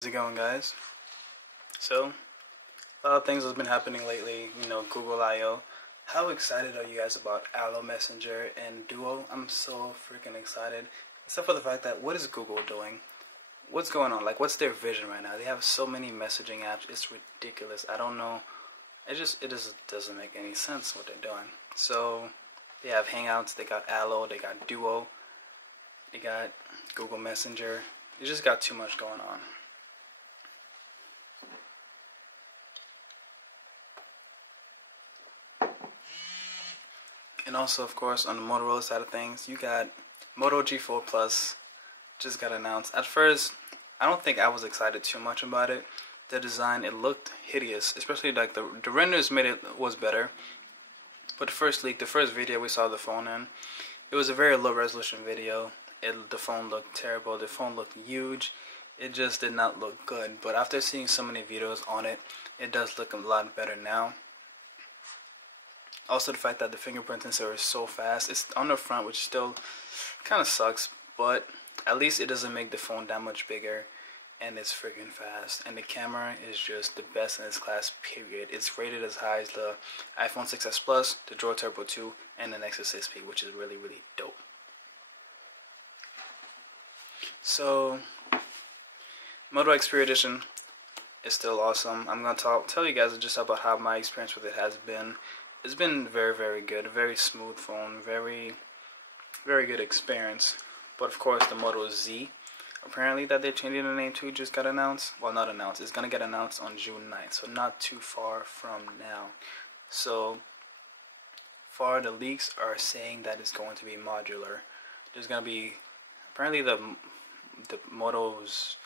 How's it going, guys? So, a lot of things has been happening lately, Google I/O. How excited are you guys about Allo Messenger and Duo? I'm so freaking excited. Except for the fact that, what is Google doing? What's going on? Like, what's their vision right now? They have so many messaging apps, it's ridiculous. I don't know. It just doesn't make any sense what they're doing. So, they have Hangouts, they got Allo, they got Duo, they got Google Messenger. You just got too much going on. And also, of course, on the Motorola side of things, you got Moto G4 Plus just got announced. At first, I don't think I was excited too much about it. The design, it looked hideous, especially like the renders made it was better. But the first leak, the first video we saw the phone in, it was a very low resolution video. The phone looked terrible. The phone looked huge. It just did not look good. But after seeing so many videos on it, it does look a lot better now. Also, the fact that the fingerprint sensor is so fast. It's on the front, which still kind of sucks, but at least it doesn't make the phone that much bigger, and it's freaking fast. And the camera is just the best in its class, period. It's rated as high as the iPhone 6s Plus, the Droid Turbo 2, and the Nexus 6P, which is really, really dope. So, Moto Xperia Edition is still awesome. I'm going to tell you guys just about how my experience with it has been. It's been very, very good, very smooth phone, very, very good experience. But of course, the Moto Z, apparently that they're changing the name to, just got announced. Well, not announced. It's gonna get announced on June 9th, so not too far from now. So far, the leaks are saying that it's going to be modular. There's gonna be apparently the Motos.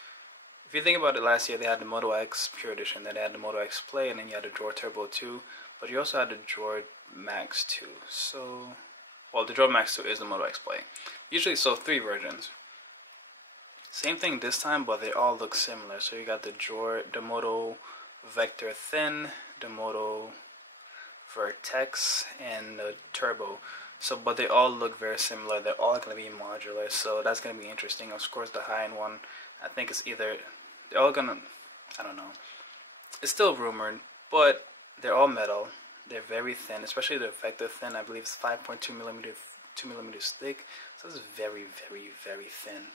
If you think about it, last year they had the Moto X Pure Edition, then they had the Moto X Play, and then you had the Droid Turbo 2, but you also had the Droid Max 2. So, well, the Droid Max 2 is the Moto X Play. Usually, so 3 versions. Same thing this time, but they all look similar. So you got the Moto Vector Thin, the Moto Vertex, and the Turbo. So, but they all look very similar. They're all going to be modular, so that's going to be interesting. Of course, the high-end one, I think it's either, they're all going to, I don't know. It's still rumored, but they're all metal. They're very thin, especially the Vector Thin. I believe it's 5.2 millimeters thick. So it's very, very, very thin.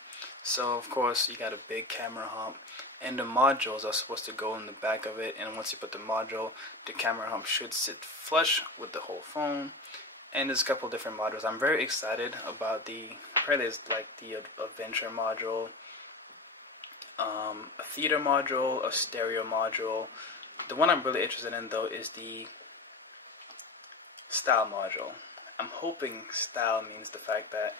So, of course, you got a big camera hump. And the modules are supposed to go in the back of it. And once you put the module, the camera hump should sit flush with the whole phone. And there's a couple different modules. I'm very excited about apparently there's like the adventure module, a theater module, a stereo module. The one I'm really interested in though is the style module. I'm hoping style means the fact that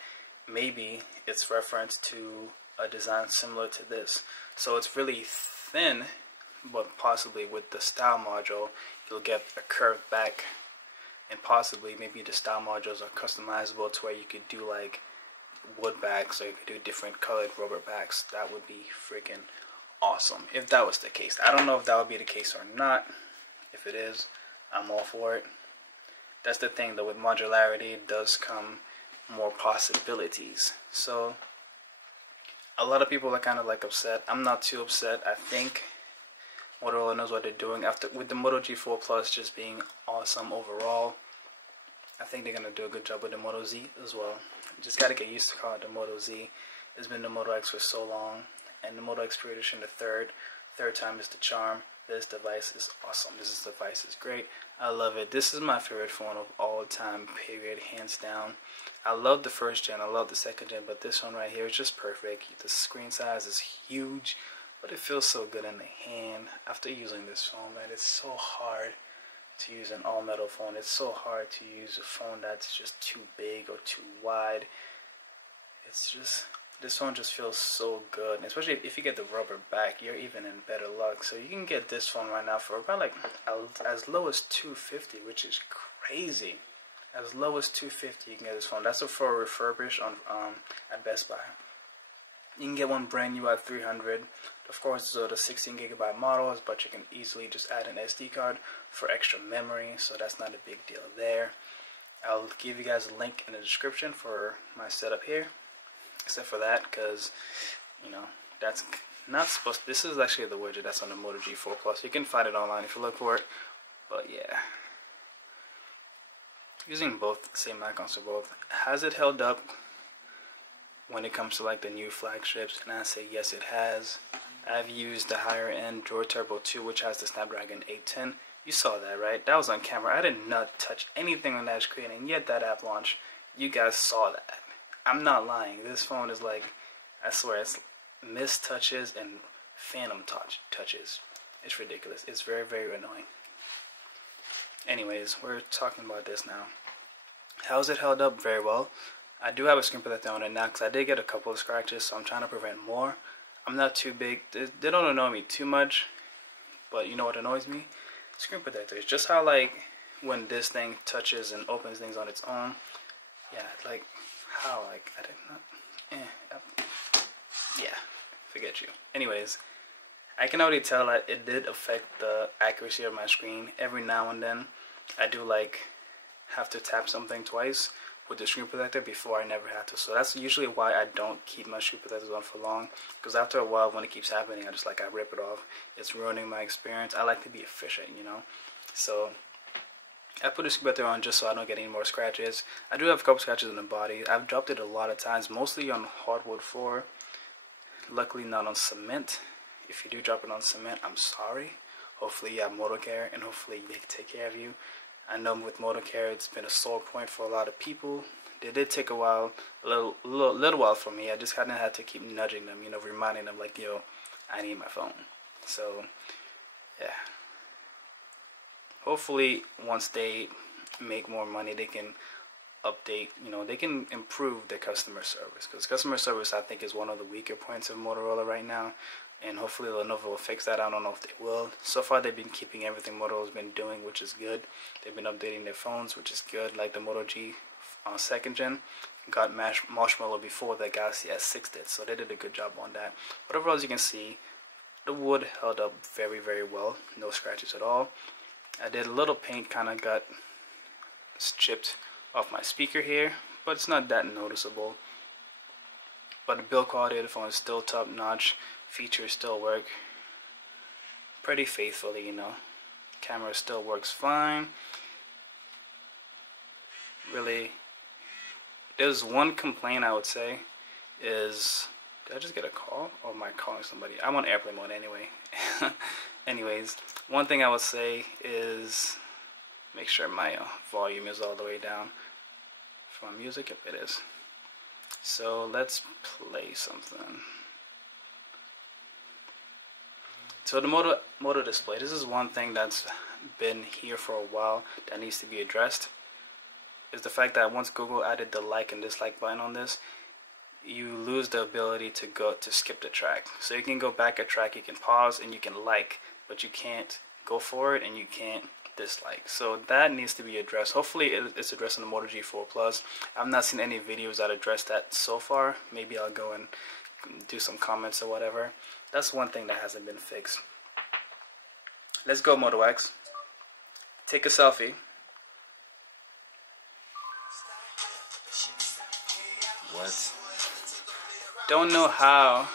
maybe it's reference to a design similar to this. So it's really thin, but possibly with the style module, you'll get a curved back. And possibly maybe the style modules are customizable to where you could do like wood backs, or you could do different colored rubber backs. That would be freaking awesome if that was the case. I don't know if that would be the case or not. If it is, I'm all for it. That's the thing though, with modularity does come more possibilities. So a lot of people are kind of like upset. I'm not too upset. I think Motorola knows what they're doing. With the Moto G4 Plus just being awesome overall, I think they're gonna do a good job with the Moto Z as well. Just gotta get used to calling it the Moto Z. It's been the Moto X for so long, and the Moto Xperia Edition, the third time is the charm. This device is awesome. This device is great. I love it. This is my favorite phone of all time, period, hands down. I love the first gen, I love the second gen, but this one right here is just perfect. The screen size is huge, but it feels so good in the hand. After using this phone, man, it's so hard to use an all-metal phone. It's so hard to use a phone that's just too big or too wide. It's just, this phone just feels so good, especially if you get the rubber back, you're even in better luck. So you can get this phone right now for about like as low as $250, which is crazy. As low as $250, you can get this phone. That's for a refurbish on at Best Buy. You can get one brand new at $300. Of course, the 16GB models, but you can easily just add an SD card for extra memory, so that's not a big deal there. I'll give you guys a link in the description for my setup here, except for that, because, you know, that's not supposed. This is actually the widget that's on the Moto G4 Plus. You can find it online if you look for it. But yeah, using both, same icons for both. Has it held up when it comes to like the new flagships? And I say yes, it has. I've used the higher end Droid Turbo 2, which has the Snapdragon 810. You saw that, right? That was on camera. I did not touch anything on that screen, and yet that app launched. You guys saw that. I'm not lying. This phone is like, I swear, it's missed touches and phantom touches. It's ridiculous. It's very, very annoying. Anyways, we're talking about this now. How's it held up? Very well. I do have a screen protector on it now because I did get a couple of scratches, so I'm trying to prevent more. I'm not too big. They don't annoy me too much, but you know what annoys me? Screen protectors. Just how like when this thing touches and opens things on its own. Yeah, like how like I did not. Yeah, forget you. Anyways, I can already tell that it did affect the accuracy of my screen. Every now and then, I do like have to tap something twice with the screen protector before I never have to. So that's usually why I don't keep my screen protectors on for long. Because after a while, when it keeps happening, I rip it off. It's ruining my experience. I like to be efficient, you know. So I put the screen protector on just so I don't get any more scratches. I do have a couple scratches in the body. I've dropped it a lot of times, mostly on hardwood floor. Luckily not on cement. If you do drop it on cement, I'm sorry. Hopefully you have Moto Care and hopefully they take care of you. I know with Moto Care it's been a sore point for a lot of people. They did take a while, a little while for me. I just kind of had to keep nudging them, you know, reminding them like, yo, I need my phone. So yeah. Hopefully once they make more money, they can update, you know, they can improve their customer service, because customer service I think is one of the weaker points of Motorola right now, and hopefully Lenovo will fix that. I don't know if they will. So far they've been keeping everything Motorola's been doing, which is good. They've been updating their phones, which is good, like the Moto G 2nd gen got Marshmallow before the Galaxy S6 did, so they did a good job on that. But overall, as you can see, the wood held up very, very well. No scratches at all. I did a little paint, kind of got chipped off my speaker here, but it's not that noticeable. But the build quality of the phone is still top notch. Features still work pretty faithfully, you know. Camera still works fine. Really, there's one complaint I would say is, did I just get a call or am I calling somebody? I'm on airplane mode anyway. Anyways, one thing I would say is make sure my volume is all the way down for my music, if it is. So let's play something. So the Moto display, this is one thing that's been here for a while that needs to be addressed, is the fact that once Google added the like and dislike button on this, you lose the ability to skip the track. So you can go back a track, you can pause and you can like, but you can't go forward and you can't dislike. So that needs to be addressed. Hopefully it's addressed in the Moto G4 Plus. I've not seen any videos that address that so far. Maybe I'll go and do some comments or whatever. That's one thing that hasn't been fixed. Let's go Moto X. Take a selfie. What? Don't know how.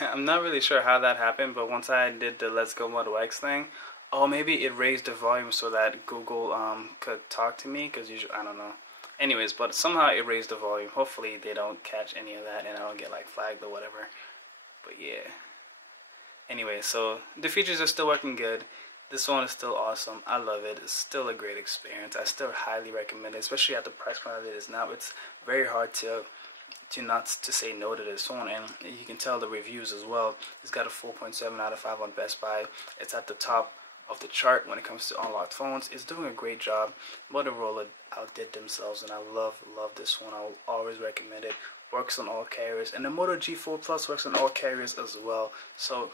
I'm not really sure how that happened, but once I did the Let's Go Moto X thing, oh, maybe it raised the volume so that Google could talk to me, because usually, I don't know. Anyways, but somehow it raised the volume. Hopefully they don't catch any of that and I don't get like flagged or whatever. But yeah. Anyway, so the features are still working good. This one is still awesome. I love it. It's still a great experience. I still highly recommend it, especially at the price point that it is now. It's very hard to say no to this phone, and you can tell the reviews as well. It's got a 4.7 out of 5 on Best Buy. It's at the top of the chart when it comes to unlocked phones. It's doing a great job. Motorola outdid themselves, and I love this one. I will always recommend it. Works on all carriers, and the Moto G4 Plus works on all carriers as well. So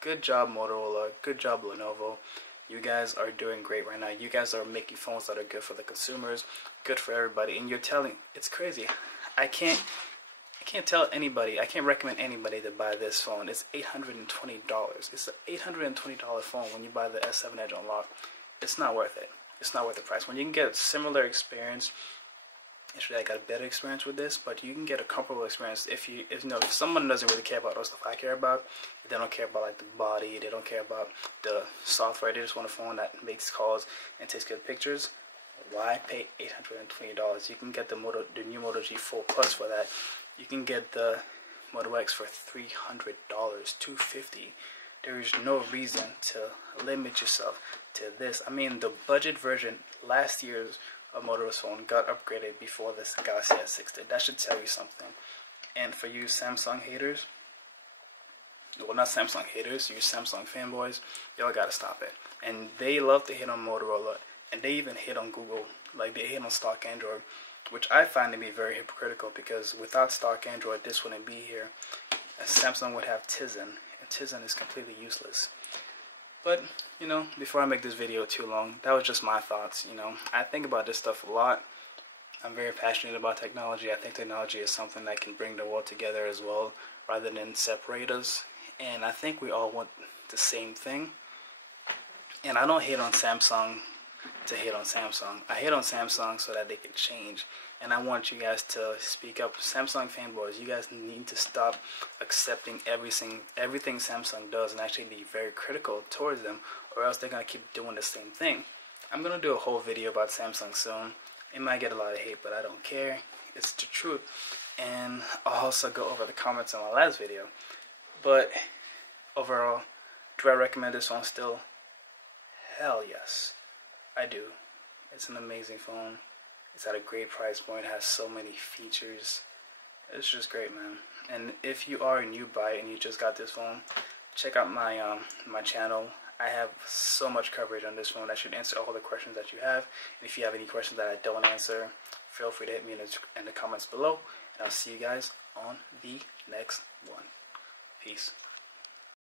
good job Motorola, good job Lenovo. You guys are doing great right now. You guys are making phones that are good for the consumers, good for everybody, and you're telling, it's crazy. I can't tell anybody, I can't recommend anybody to buy this phone. It's $820. It's an $820 phone when you buy the S7 Edge Unlocked. It's not worth it. It's not worth the price. When you can get a similar experience Actually, I got a better experience with this, but you can get a comparable experience if if someone doesn't really care about those stuff I care about. If they don't care about like the body, they don't care about the software, they just want a phone that makes calls and takes good pictures. Why pay $820? You can get the new Moto G4 Plus for that. You can get the Moto X for $300, $250. There is no reason to limit yourself to this. I mean, the budget version last year's Motoro's phone got upgraded before this Galaxy S6 did. That should tell you something. And for you Samsung haters, well, not Samsung haters, you Samsung fanboys, y'all gotta stop it. And they love to hit on Motorola, and they even hit on Google, like they hit on stock Android, which I find to be very hypocritical, because without stock Android, this wouldn't be here. Samsung would have Tizen, and Tizen is completely useless. But, you know, before I make this video too long, that was just my thoughts, you know. I think about this stuff a lot. I'm very passionate about technology. I think technology is something that can bring the world together as well, rather than separate us. And I think we all want the same thing. And I don't hate on Samsung to hate on Samsung. I hate on Samsung so that they can change. And I want you guys to speak up. Samsung fanboys, you guys need to stop accepting everything Samsung does and actually be very critical towards them, or else they're going to keep doing the same thing. I'm going to do a whole video about Samsung soon. It might get a lot of hate, but I don't care. It's the truth. And I'll also go over the comments on my last video. But overall, do I recommend this phone still? Hell yes, I do. It's an amazing phone. It's at a great price point. It has so many features. It's just great, man. And if you are a new buyer and you just got this phone, check out my my channel. I have so much coverage on this phone that should answer all the questions that you have. And if you have any questions that I don't answer, feel free to hit me in the comments below. And I'll see you guys on the next one. Peace.